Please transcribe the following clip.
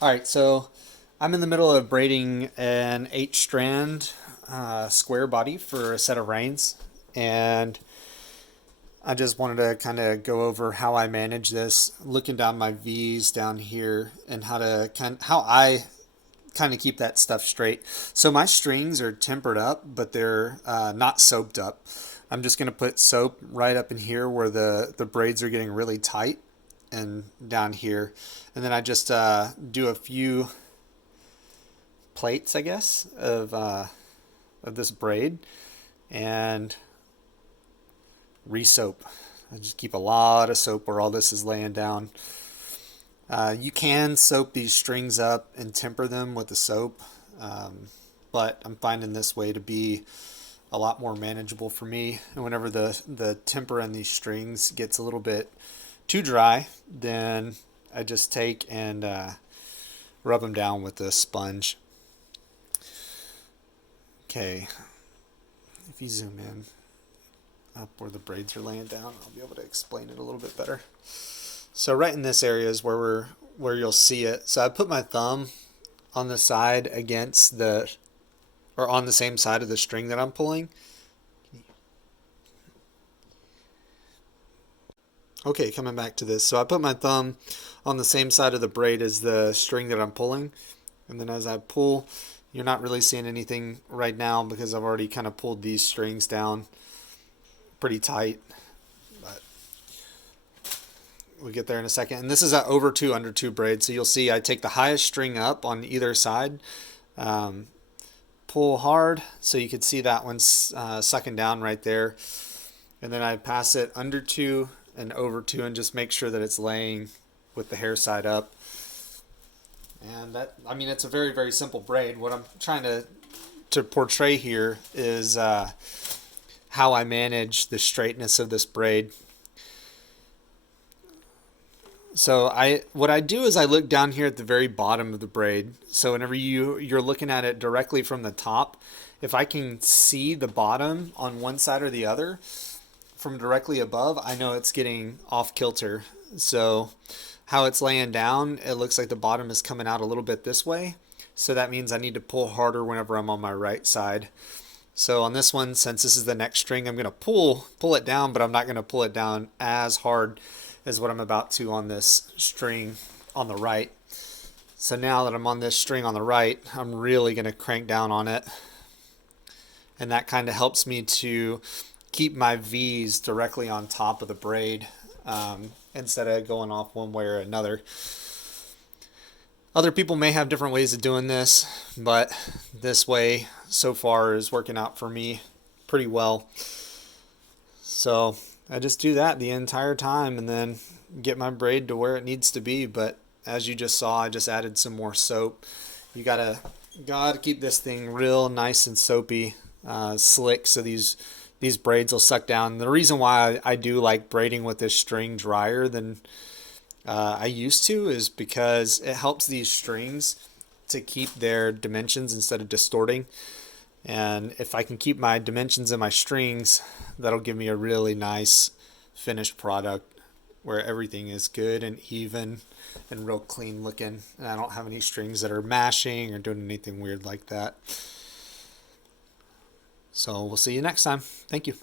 All right, so I'm in the middle of braiding an 8 strand square body for a set of reins, and I just wanted to kind of go over how I manage this, looking down my V's down here, and how I kind of keep that stuff straight. So my strings are tempered up, but they're not soaped up. I'm just gonna put soap right up in here where the braids are getting really tight, and down here, and then I just do a few plates, I guess, of this braid and re-soap. I just keep a lot of soap where all this is laying down. You can soap these strings up and temper them with the soap, but I'm finding this way to be a lot more manageable for me. And whenever the temper on these strings gets a little bit too dry, then I just take and rub them down with a sponge. Okay, if you zoom in up where the braids are laying down, I'll be able to explain it a little bit better. So right in this area is where you'll see it. So I put my thumb on the side against the or on the same side of the string that I'm pulling. Okay, coming back to this. So I put my thumb on the same side of the braid as the string that I'm pulling. And then as I pull, you're not really seeing anything right now because I've already kind of pulled these strings down pretty tight. But we'll get there in a second. And this is an over two, under two braid. So you'll see I take the highest string up on either side, pull hard so you can see that one's sucking down right there. And then I pass it under two and over two and just make sure that it's laying with the hair side up. And that, I mean, it's a very, very simple braid. What I'm trying to portray here is how I manage the straightness of this braid. So what I do is I look down here at the very bottom of the braid. So whenever you're looking at it directly from the top, if I can see the bottom on one side or the other from directly above, I know it's getting off kilter. So how it's laying down, it looks like the bottom is coming out a little bit this way. So that means I need to pull harder whenever I'm on my right side. So on this one, since this is the next string, I'm going to pull it down, but I'm not going to pull it down as hard as what I'm about to on this string on the right. So now that I'm on this string on the right, I'm really going to crank down on it. And that kind of helps me to keep my V's directly on top of the braid instead of going off one way or another. Other people may have different ways of doing this, but this way so far is working out for me pretty well. So I just do that the entire time and then get my braid to where it needs to be. But as you just saw, I just added some more soap. You gotta keep this thing real nice and soapy, slick, so these braids will suck down. The reason why I do like braiding with this string drier than I used to is because it helps these strings to keep their dimensions instead of distorting. And if I can keep my dimensions in my strings, that'll give me a really nice finished product where everything is good and even and real clean looking. And I don't have any strings that are mashing or doing anything weird like that. So we'll see you next time. Thank you.